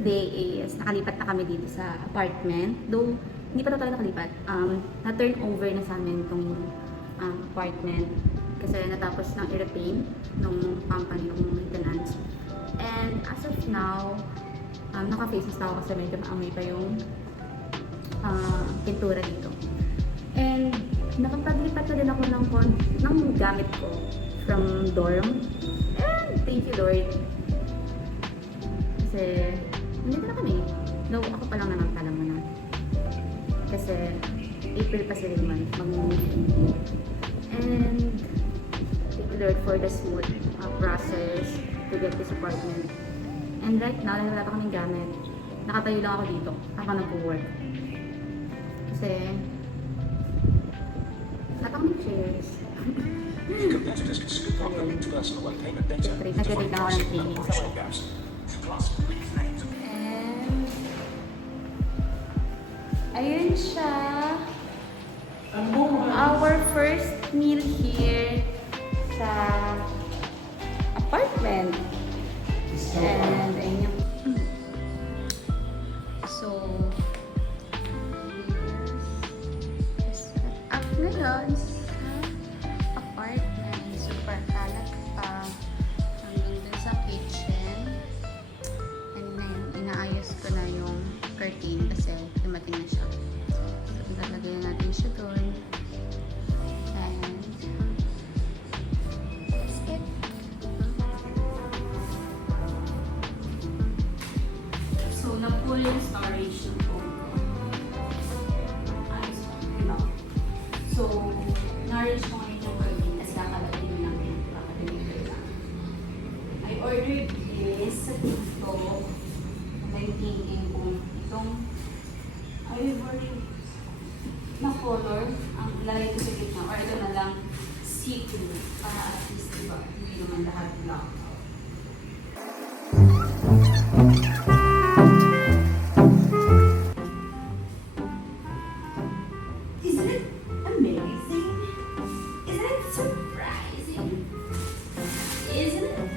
today is nakalipat na kami dito sa apartment. Though, hindi pa talaga nakalipat. Na-turn over na sa amin itong apartment. Kasi natapos ng i-repaint ng company, ng maintenance. And as of now, naka-faces na ako kasi medyo maamoy pa yung pintura dito. And nakapaglipat na din ako ng gamit ko from dorm. And thank you Lord. Kasi nandito na kami. No, ako pa lang naman pala muna. Kasi April pa sila naman mag-move. And thank you Lord for the smooth process to get this apartment. And right now, wala pa kaming gamit. Nakatayo lang ako dito. Ako nag-work. Kasi wala pa kaming chairs. Siyempre, nag-edit lang ako ng feelings. And ayun siya. Our first meal here sa apartment. And ayun yung so up ngayon sa apartment. Super kalat pa hanggang dun sa kitchen. And then inaayos ko na yung curtain kasi dumating na siya. So ilalagay natin siya doon. And that's it. So na-pull yung storage ng phone ko. Ayos ko. Diba? So na-arrange ko ngayon yung curtain kasi kakalatin lang yung kakadeliver lang. I ordered this sa TikTok. I'm thinking kung itong ivory na color ang ilalagay ko sa gitna or ito na lang see-through para at least diba hindi naman lahat black. Isn't it amazing? Isn't it surprising? Isn't it?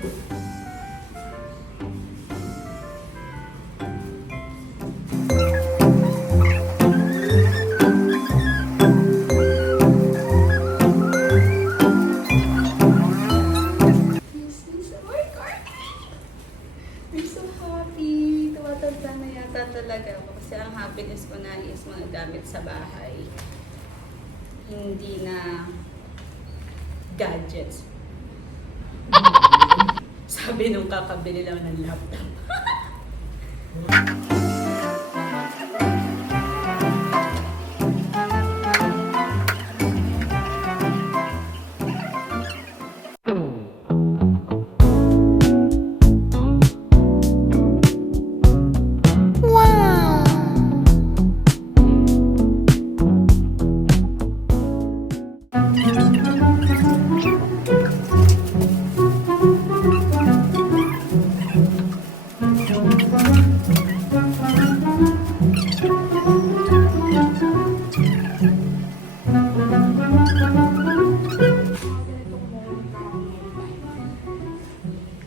I'm so happy. Tumatanda na yata talaga ako kasi ang happiness ko na is mga gamit sa bahay. Hindi na gadgets. Sabi nung kakabili lang ng laptop.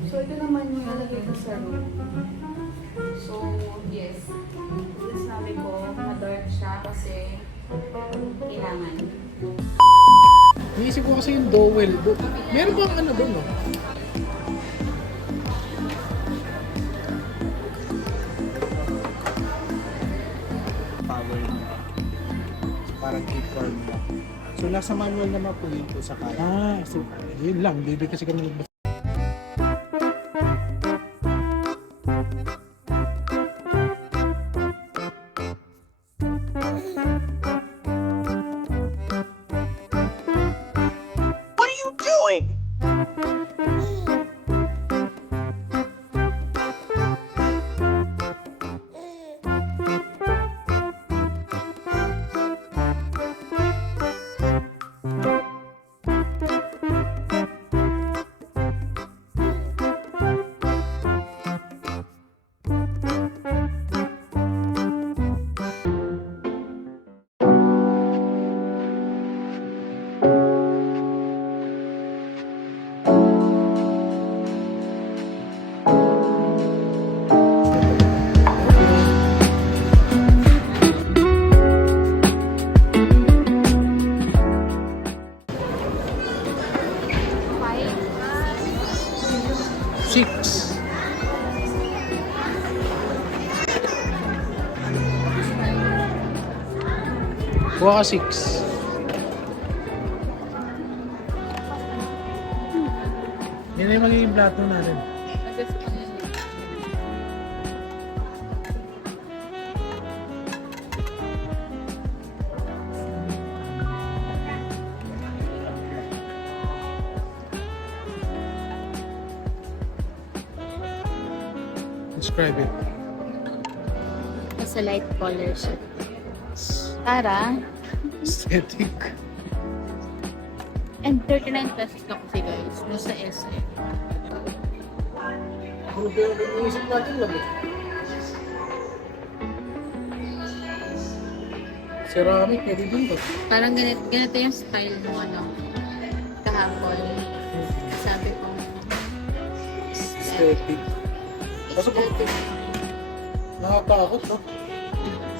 So, ito naman yung nalagay ko sa room. So, yes. Sinabi ko, na-dark siya kasi kailangan. Naisip ko kasi yung dowel. Meron bang ano doon, no? Power niya. Parang keep warm niya. So, nasa manual naman po dito sa kaya. So, yun lang. Hindi kasi kami nagbasa. Kuha ka 6. Yan yung magiging plato natin. Describe it. Nasa light color siya. Para, Aesthetic. and 39 pesos na kasi guys, nasa SM. Ano ba yung inisip natin lang eh? Ceramic, pwede din ba? Parang ganito yung style mo, ano, kahapon. Sabi ko, Aesthetic. Kaso pag nakakaakot, no?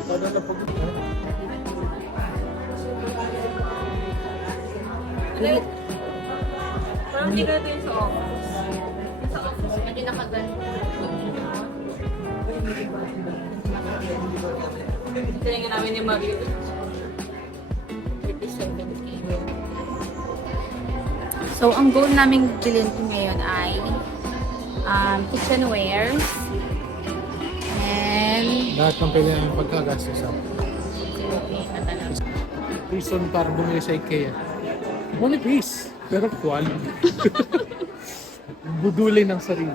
Kada na pag... parang hindi ganito yung sa office. Yung sa office, medyo nakaganto. Tinignan namin ni Mario. 37K. So, ang goal namin bilhin ngayon ay kitchenwares and Lahat ng pwede namin pagkagastos sa katalaga. reason para bumili sa IKEA. Only piece, pero quality. Budulin ng sarili.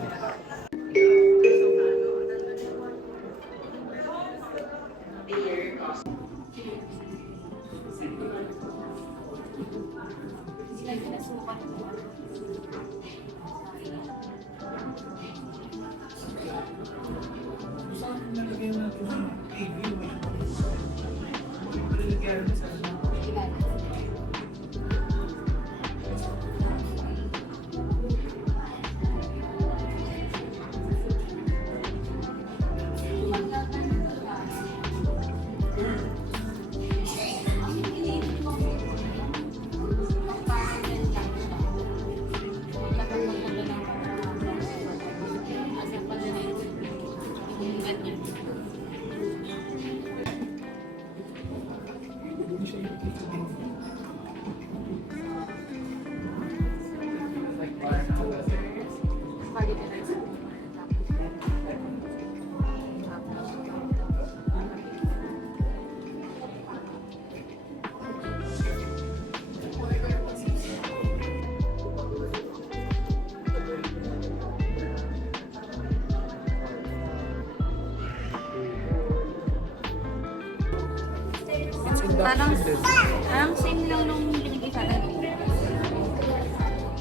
It's Parang, induction din. parang same lang nung binigay sa atin.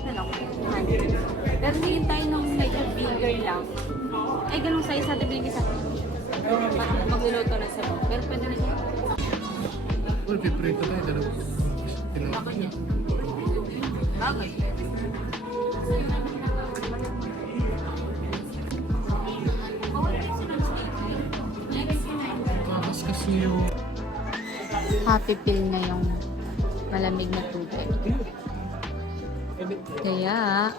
Ano? 100. Pero tingin tayo nung medyo bigger lang. Ay, ganun size natin binigay sa atin. Parang magluluto na sa loob. Pero pwede na siya. Well, piprito tayo, dalawa. Bakit niya? Bagay. Tapos kasi yung... Happy pill na yung malamig na tubig. Kaya,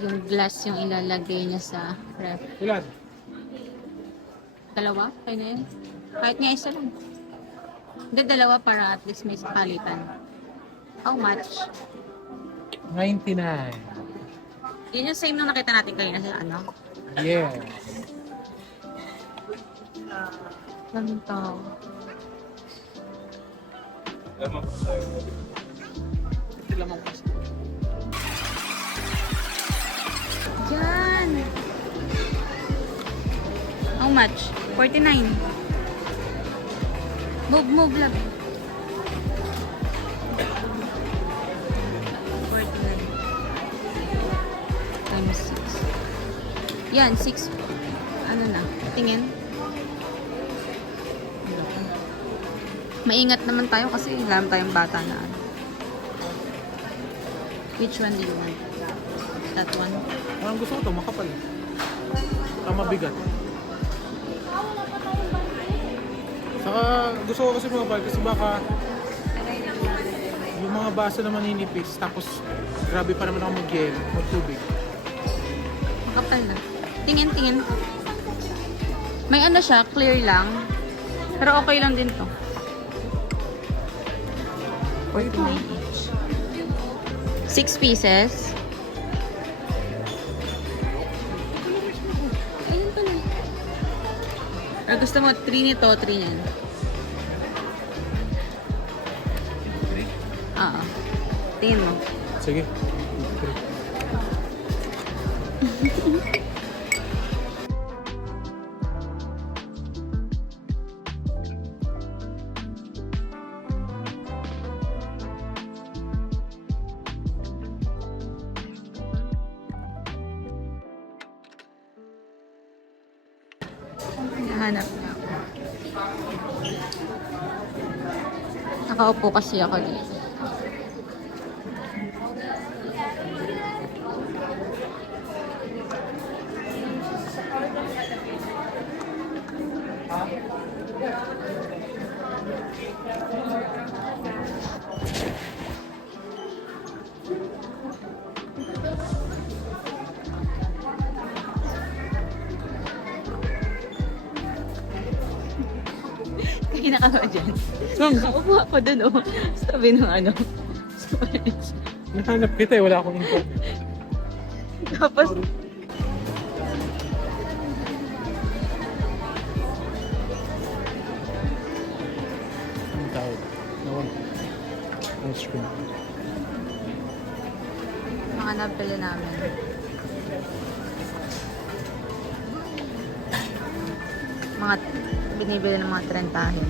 yung glass yung ilalagay niya sa ref. Ilan? Dalawa? Kaya na yun? Kahit nga isa lang. Hindi, dalawa para at least may palitan. How much? 99. Yun yung same nung nakita natin kanina sa ano? Yeah. Ganito. Sila mong kasi. Yan! How much? 49. Move lang. 49. Times 6. Yan, 6. Ano na? Tingin. Maingat naman tayo kasi alam tayong bata na ano. Which one do you want? That one? Parang gusto ko ito, makapal. Saka mabigat. Saka gusto ko kasi makapal kasi baka yung mga baso na maninipis tapos grabe pa naman ako mag-yelo, mag-tubig. Makapal na. Tingin. May ano siya, clear lang. Pero okay lang din to. 49 each. 6 pieces. Ayun pala. Or gusto mo 3 nito, 3 yan? Oo. Tingin mo. Sige. Nahanap na ako. Nakaupo kasi ako dito. Kanina ka ba dyan? Nakaupo ako dun, oh. Sa tabi ng ano. Nahanap kita eh, wala akong info. Tapos, Ang tawag. Nawala. Ang screen. mga nabili namin. Mga binibili ng mga trentahin.